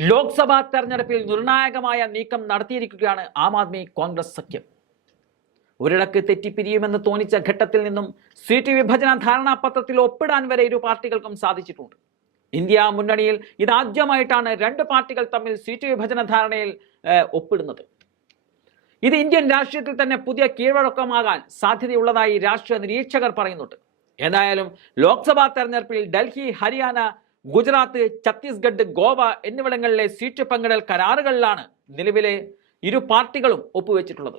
ലോക്സഭാ തെരഞ്ഞെടുപ്പിൽ നിർണായകമായ നീക്കം നടത്തിയിരിക്കുകയാണ് ആം ആദ്മി കോൺഗ്രസ് സഖ്യം. ഒരിടക്ക് തെറ്റിപ്പിരിയുമെന്ന് തോന്നിച്ച ഘട്ടത്തിൽ നിന്നും സീറ്റ് വിഭജന ധാരണാപത്രത്തിൽ ഒപ്പിടാൻ വരെ ഇരു പാർട്ടികൾക്കും സാധിച്ചിട്ടുണ്ട്. ഇന്ത്യ മുന്നണിയിൽ ഇതാദ്യമായിട്ടാണ് രണ്ട് പാർട്ടികൾ തമ്മിൽ സീറ്റ് വിഭജന ധാരണയിൽ ഒപ്പിടുന്നത്. ഇത് ഇന്ത്യൻ രാഷ്ട്രീയത്തിൽ തന്നെ പുതിയ കീഴ്വഴക്കമാകാൻ സാധ്യതയുള്ളതായി രാഷ്ട്രീയ നിരീക്ഷകർ പറയുന്നുണ്ട്. ഏതായാലും ലോക്സഭാ തെരഞ്ഞെടുപ്പിൽ ഡൽഹി ഹരിയാന ഗുജറാത്ത് ഛത്തീസ്ഗഡ് ഗോവ എന്നിവിടങ്ങളിലെ സീറ്റ് പങ്കിടൽ കരാറുകളിലാണ് നിലവിലെ ഇരു പാർട്ടികളും ഒപ്പുവെച്ചിട്ടുള്ളത്.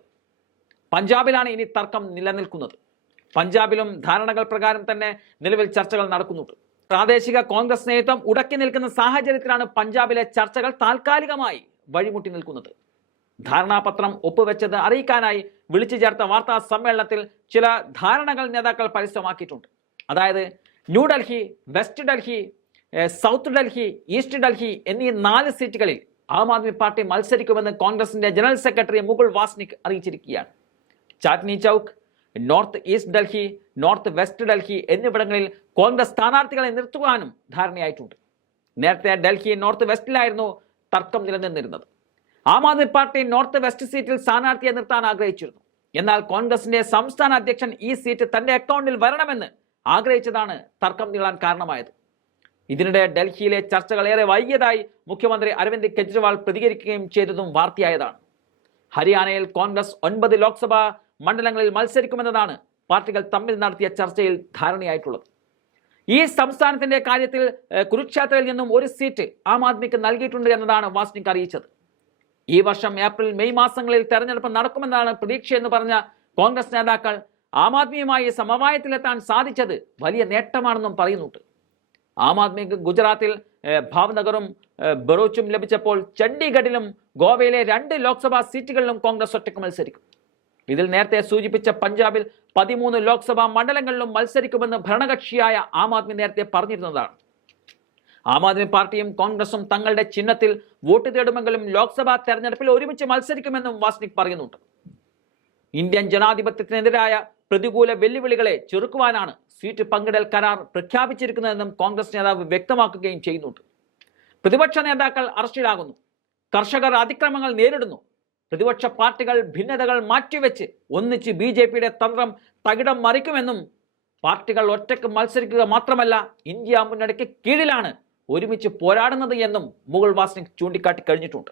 പഞ്ചാബിലാണ് ഇനി തർക്കം നിലനിൽക്കുന്നത്. പഞ്ചാബിലും ധാരണകൾ പ്രകാരം തന്നെ നിലവിൽ ചർച്ചകൾ നടക്കുന്നുണ്ട്. പ്രാദേശിക കോൺഗ്രസ് നേതൃത്വം ഉടക്കി നിൽക്കുന്ന സാഹചര്യത്തിലാണ് പഞ്ചാബിലെ ചർച്ചകൾ താൽക്കാലികമായി വഴിമുട്ടി നിൽക്കുന്നത്. ധാരണാപത്രം ഒപ്പുവെച്ചത് അറിയിക്കാനായി വിളിച്ചു ചേർത്ത വാർത്താ സമ്മേളനത്തിൽ ചില ധാരണകൾ നേതാക്കൾ പരസ്യമാക്കിയിട്ടുണ്ട്. അതായത് New Delhi west Delhi south Delhi east Delhi എന്നീ നാല് സീറ്റുകളിൽ ആം ആദ്മി പാർട്ടി മത്സരിക്കുമെന്ന് കോൺഗ്രസിന്റെ general secretary Mukul Wasnik അറിയിച്ചിരിക്കുകയാണ്. Chandni Chowk north east Delhi north west Delhi എന്നിവിടങ്ങളിൽ കോൺഗ്രസ് സ്ഥാനാർത്ഥികളെ നിർത്തുവാനും ധാരണയായിട്ടുണ്ട്. നേരത്തെ ഡൽഹി നോർത്ത് വെസ്റ്റിലായിരുന്നു തർക്കം നിലനിന്നിരുന്നത്. Aam Aadmi party north west സീറ്റിൽ സ്ഥാനാർത്ഥിയെ നിർത്താൻ ആഗ്രഹിച്ചിരുന്നു. എന്നാൽ കോൺഗ്രസിന്റെ സംസ്ഥാന അധ്യക്ഷൻ ഈ സീറ്റ് തന്റെ അക്കൗണ്ടിൽ വരണമെന്ന് ആഗ്രഹിച്ചതാണ് തർക്കം നീളാൻ കാരണമായത്. ഇതിനിടെ ഡൽഹിയിലെ ചർച്ചകൾ ഏറെ വൈകിയതായി മുഖ്യമന്ത്രി അരവിന്ദ് കെജ്രിവാൾ പ്രതികരിക്കുകയും ചെയ്തതും വാർത്തയായതാണ്. ഹരിയാനയിൽ കോൺഗ്രസ് ഒൻപത് ലോക്സഭാ മണ്ഡലങ്ങളിൽ മത്സരിക്കുമെന്നതാണ് പാർട്ടികൾ തമ്മിൽ നടത്തിയ ചർച്ചയിൽ ധാരണയായിട്ടുള്ളത്. ഈ സംസ്ഥാനത്തിന്റെ കാര്യത്തിൽ കുരുക്ഷേത്രയിൽ നിന്നും ഒരു സീറ്റ് ആം ആദ്മിക്ക് നൽകിയിട്ടുണ്ട് എന്നതാണ് വാസ്നിക് അറിയിച്ചത്. ഈ വർഷം ഏപ്രിൽ മെയ് മാസങ്ങളിൽ തെരഞ്ഞെടുപ്പ് നടക്കുമെന്നാണ് പ്രതീക്ഷയെന്ന് പറഞ്ഞ കോൺഗ്രസ് നേതാക്കൾ ആം ആദ്മിയുമായി സമവായത്തിലെത്താൻ സാധിച്ചത് വലിയ നേട്ടമാണെന്നും പറയുന്നുണ്ട്. ആം ആദ്മിക്ക് ഗുജറാത്തിൽ ഭാവ്നഗറും ബറോച്ചും ലഭിച്ചപ്പോൾ ചണ്ഡീഗഡിലും ഗോവയിലെ രണ്ട് ലോക്സഭാ സീറ്റുകളിലും കോൺഗ്രസ് ഒറ്റയ്ക്ക് മത്സരിക്കും. ഇതിൽ നേരത്തെ സൂചിപ്പിച്ച പഞ്ചാബിൽ പതിമൂന്ന് ലോക്സഭാ മണ്ഡലങ്ങളിലും മത്സരിക്കുമെന്ന് ഭരണകക്ഷിയായ ആം ആദ്മി നേരത്തെ പറഞ്ഞിരുന്നതാണ്. ആം ആദ്മി പാർട്ടിയും കോൺഗ്രസും തങ്ങളുടെ ചിഹ്നത്തിൽ വോട്ട് തേടുമെങ്കിലും ലോക്സഭാ തെരഞ്ഞെടുപ്പിൽ ഒരുമിച്ച് മത്സരിക്കുമെന്നും വാസ്നിക് പറയുന്നുണ്ട്. ഇന്ത്യൻ ജനാധിപത്യത്തിനെതിരായ പ്രതികൂല വെല്ലുവിളികളെ ചെറുക്കുവാനാണ് സീറ്റ് പങ്കിടൽ കരാർ പ്രഖ്യാപിച്ചിരിക്കുന്നതെന്നും കോൺഗ്രസ് നേതാവ് വ്യക്തമാക്കുകയും ചെയ്യുന്നുണ്ട്. പ്രതിപക്ഷ നേതാക്കൾ അറസ്റ്റിലാകുന്നു. കർഷകർ അതിക്രമങ്ങൾ നേരിടുന്നു. പ്രതിപക്ഷ പാർട്ടികൾ ഭിന്നതകൾ മാറ്റിവെച്ച് ഒന്നിച്ച് ബി ജെ പിയുടെ തന്ത്രം തകിടം മറിക്കുമെന്നും പാർട്ടികൾ ഒറ്റയ്ക്ക് മത്സരിക്കുക മാത്രമല്ല ഇന്ത്യ മുന്നണിക്ക് കീഴിലാണ് ഒരുമിച്ച് പോരാടുന്നത് എന്നും മുഗൾ വാസ്നിക് ചൂണ്ടിക്കാട്ടി കഴിഞ്ഞിട്ടുണ്ട്.